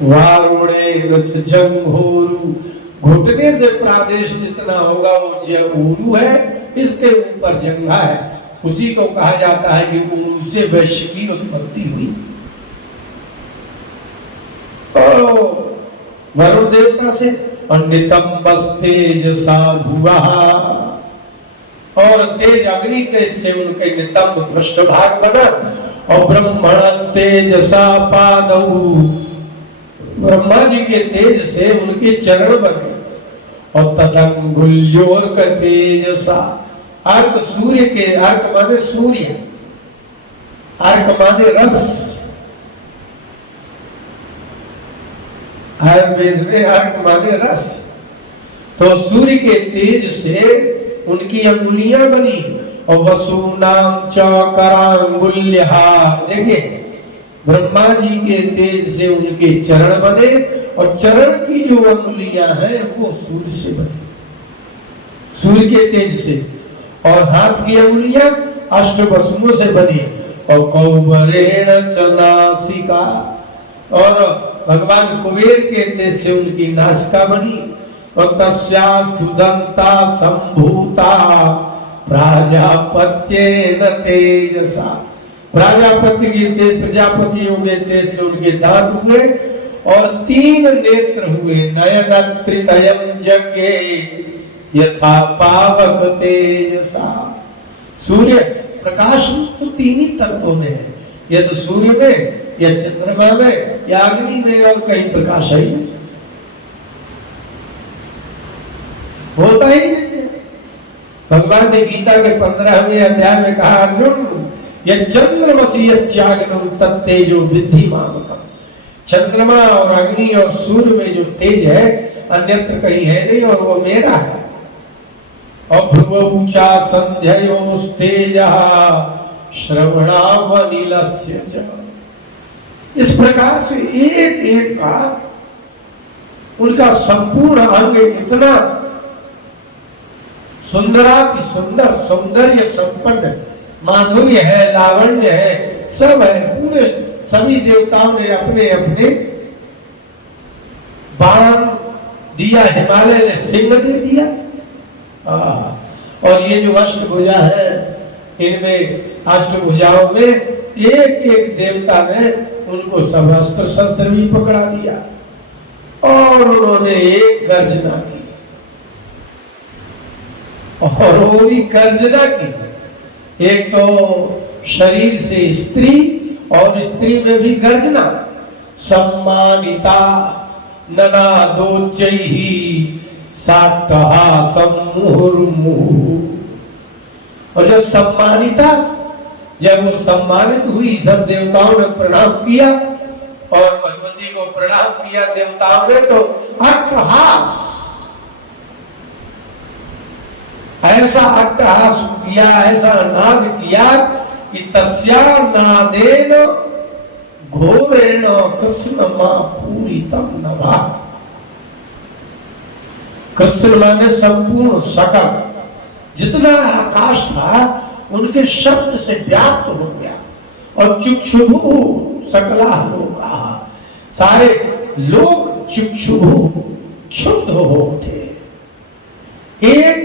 वारुणे जंघोरु, घुटने से प्रादेश जितना होगा वो ऊरू है, इसके ऊपर जंघा है, उसी को कहा जाता है कि ऊरू से वैश्य की उत्पत्ति हुई। तो वरुण देवता से नितंबस तेजसा भुवा, और तेज अग्नि तेज से उनके नितंब पृष्ठभाग बना, और ब्रह्मणस तेजसा पादौ, ब्रह्मा जी के तेज से उनके चरण बने, और तदंगुल्योर का तेजसा, अर्क सूर्य के, अर्क माने सूर्य, अर्क माने रस, आयुर्वेद में अर्क माने रस, तो सूर्य के तेज से उनकी अंगुलियां बनी, और वसुनाम चौकरांगुल्यहा, देखिए ब्रह्मा जी के तेज से उनके चरण बने, और चरण की जो अंगुलियां हैं वो सूर्य से बनी, सूर्य के तेज से, और हाथ की अंगुलियां अष्ट वसुओं से बनी, और कौबरेण चनासिका, और भगवान कुबेर के तेज से उनकी नासिका बनी, और तस्यास्तु दंता संभूता प्राजापत्येन तेजसा, प्रजापति की तेज, प्रजापतियों के तेज से उनके दांत हुए, और 3 नेत्र हुए, नयनत्रितयं जगे यथा पावक तेजसा, सूर्य प्रकाश तो 3 ही तत्वों में है, या तो सूर्य में, या चंद्रमा में, या अग्नि में, और कहीं प्रकाश है होता ही नहीं। भगवान ने गीता के 15वें अध्याय में कहा, अर्जुन यह चंद्रमसी त्यागनम तत्तेजो विद्धि मामकम, चंद्रमा और अग्नि और सूर्य में जो तेज है अन्यत्र कहीं है नहीं, और वो मेरा है। और भ्रुवऊचा संध्योस्तेजः श्रवणावनिलस्य च, इस प्रकार से एक एक का उनका संपूर्ण अंग इतना सुंदराति सुंदर, सौंदर्य संपन्न, माधुर्य है, लावण्य है, सब है। पूरे सभी देवताओं ने अपने अपने बाण दिया, हिमालय ने सिंह दे दिया, और ये जो अष्टभुजा है, इनमें अष्टभुजाओं में एक एक देवता ने उनको सब अस्त्र शस्त्र भी पकड़ा दिया, और उन्होंने एक गर्जना की, और वो भी गर्जना की, एक तो शरीर से स्त्री, और स्त्री में भी गर्जना, सम्मानिता ननादोच्चैहि साट्टहासं मुहुर्मुहुः, और जब सम्मानिता, जब वो सम्मानित हुई, सब देवताओं ने प्रणाम किया, और भगवती को प्रणाम किया देवताओं ने, तो अट्टहास, ऐसा अट्टहास किया, ऐसा नाद किया कि तस्या नादेन घोरेण कृष्ण मां पूरितम नभा, कृष्ण माने संपूर्ण सकल, जितना आकाश था उनके शब्द से व्याप्त हो गया, और चुक्षुभु सकला लोका, सारे लोग चुक्षुभु क्षुब्ध हो उठे एक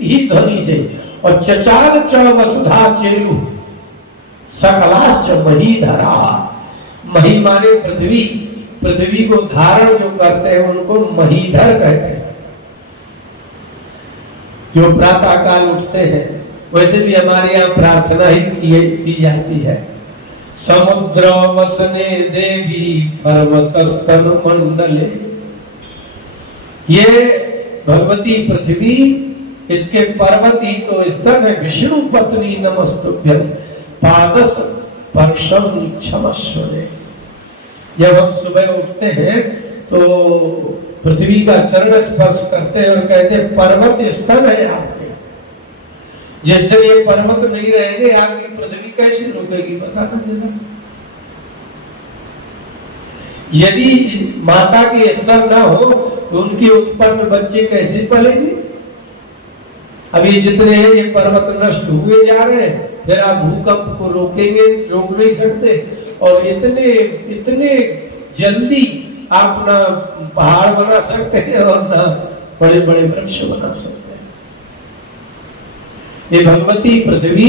ही ध्वनि से। और चचार च वसुधा चेलु सकलाश्च महीधरा, मही माने पृथ्वी, पृथ्वी को धारण जो करते हैं उनको महीधर कहते हैं, जो प्रातः काल उठते हैं। वैसे भी हमारे यहाँ प्रार्थना ही की जाती है, समुद्र वसने देवी पर्वतस्तन मंडले, ये भगवती पृथ्वी, इसके पर्वती तो स्तन है, विष्णु पत्नी नमस्तुभ्यं पादस स्पर्शम क्षमस्व। जब हम सुबह उठते हैं तो पृथ्वी का चरण स्पर्श करते हैं, और कहते हैं पर्वत स्तन है आपके, जिस दिन ये पर्वत नहीं रहेंगे आपकी पृथ्वी कैसे रुकेगी, बताना देना। यदि माता के स्तन ना हो तो उनके उत्पन्न बच्चे कैसे पलेंगे। अभी जितने हैं ये पर्वत नष्ट हुए जा रहे हैं, फिर आप भूकंप को रोकेंगे, रोक नहीं सकते, और इतने इतने जल्दी आप ना पहाड़ बना सकते हैं और ना बड़े बड़े वृक्ष बना सकते हैं। ये भगवती पृथ्वी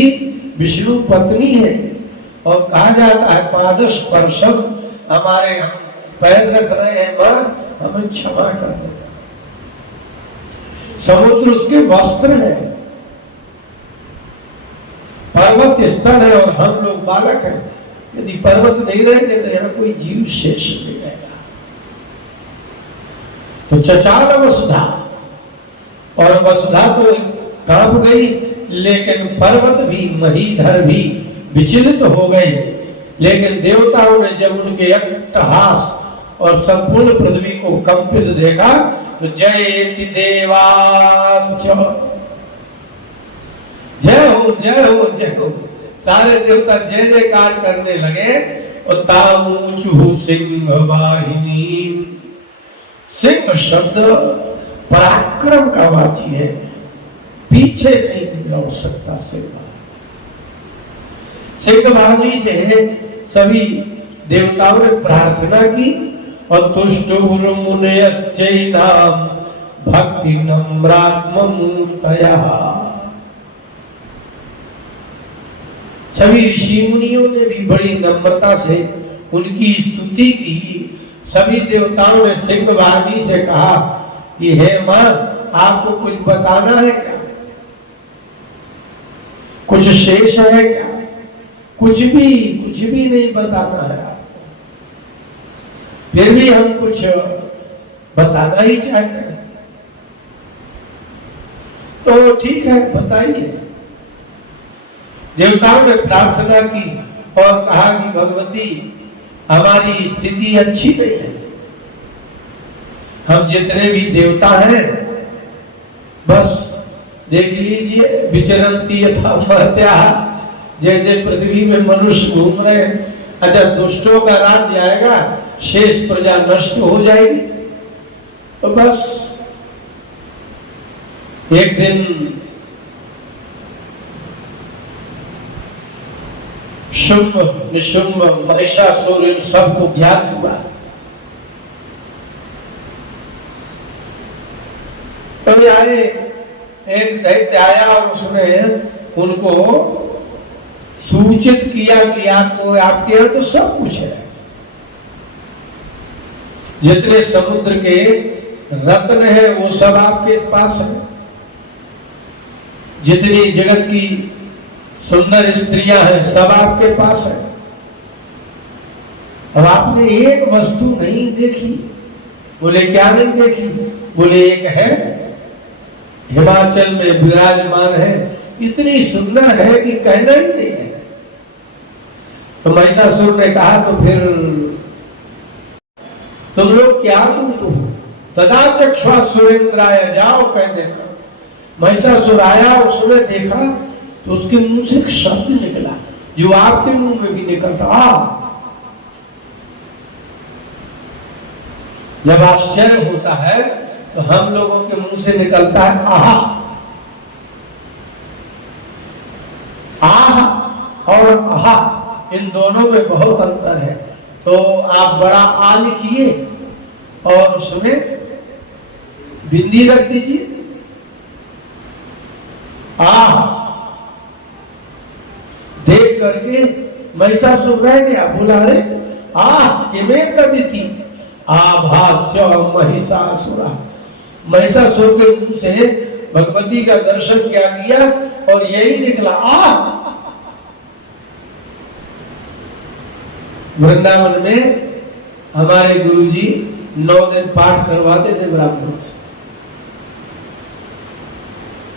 विष्णु पत्नी है और कहा जाता है पादस्पर्शम, हमारे हम पैर रख रहे हैं मां, हमें क्षमा कर दो। समुद्र उसके वस्त्र है, पर्वत स्थल है और हम लोग बालक हैं। यदि पर्वत नहीं रहेंगे तो यहाँ कोई जीव शेष नहीं रहेगा। तो चचाल वसुधा, और वसुधा तो कांप गई, लेकिन पर्वत भी महीधर भी विचलित हो गए। लेकिन देवताओं ने जब उनके अट्टहास और संपूर्ण पृथ्वी को कंपित देखा तो जयति देवास, जय हो जय हो जय हो, सारे देवता जय जयकार करने लगे। और तामूचु सिंह वाहिनी, सिंह शब्द पराक्रम का वाची है, पीछे नहीं लौट सकता सिंह। सिंह वाहिनी से सभी देवताओं ने प्रार्थना की और तुष्टु मुनयश्चैनाम भक्ति नम्रात्म मूर्तया, सभी ऋषि मुनियों ने भी बड़ी नम्रता से उनकी स्तुति की। सभी देवताओं ने सिंह वाहिनी से कहा कि हे मां, आपको कुछ बताना है क्या, कुछ शेष है क्या? कुछ भी नहीं बताना है आपको, फिर भी हम कुछ बताना ही चाहते हैं। तो ठीक है, बताइए। देवताओं ने प्रार्थना की और कहा कि भगवती, हमारी स्थिति अच्छी नहीं है, हम जितने भी देवता हैं बस देख लीजिए, विचरन्ति यथा मर्त्या, जैसे पृथ्वी में मनुष्य घूम रहे हैं। अच्छा, दुष्टों का राज्य आएगा, शेष प्रजा नष्ट हो जाएगी। तो बस एक दिन शुंभ निशुंभ महिषासुर इन सबको ज्ञात हुआ। तो आए, एक दैत्य आया और उसने उनको सूचित किया कि आपको, आपके यहाँ तो सब कुछ है, जितने समुद्र के रत्न है वो सब आपके पास है, जितनी जगत की सुंदर स्त्रियां हैं सब आपके पास है। अब आपने एक वस्तु नहीं देखी। बोले क्या नहीं देखी? बोले एक है, हिमाचल में विराजमान है, इतनी सुंदर है कि कहना ही नहीं है। तो महिषासुर ने कहा तो फिर तुम लोग क्या दूत हो? तदा चक्षुषा सुरेंद्राय, जाओ कह देता। महिषासुर आया, उसने देखा तो उसके मुंह से एक शब्द निकला जो आपके मुंह में भी निकलता। जब आश्चर्य होता है तो हम लोगों के मुंह से निकलता है आहा। आहा और आहा, इन दोनों में बहुत अंतर है। तो आप बड़ा आ लिखिए और उसमें बिंदी रख दीजिए। आहा देख करके महिषासुर रह गया, बोला रे किमें कदिति आभास्य महिषासुरा। महिषासुर के मुंह से भगवती का दर्शन क्या किया और यही निकला वृंदावन में हमारे गुरुजी 9 दिन पाठ करवाते थे ब्राह्मणों से।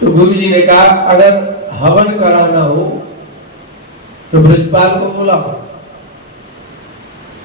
तो गुरुजी ने कहा अगर हवन कराना हो तो ब्रजपाल को बुलाओ।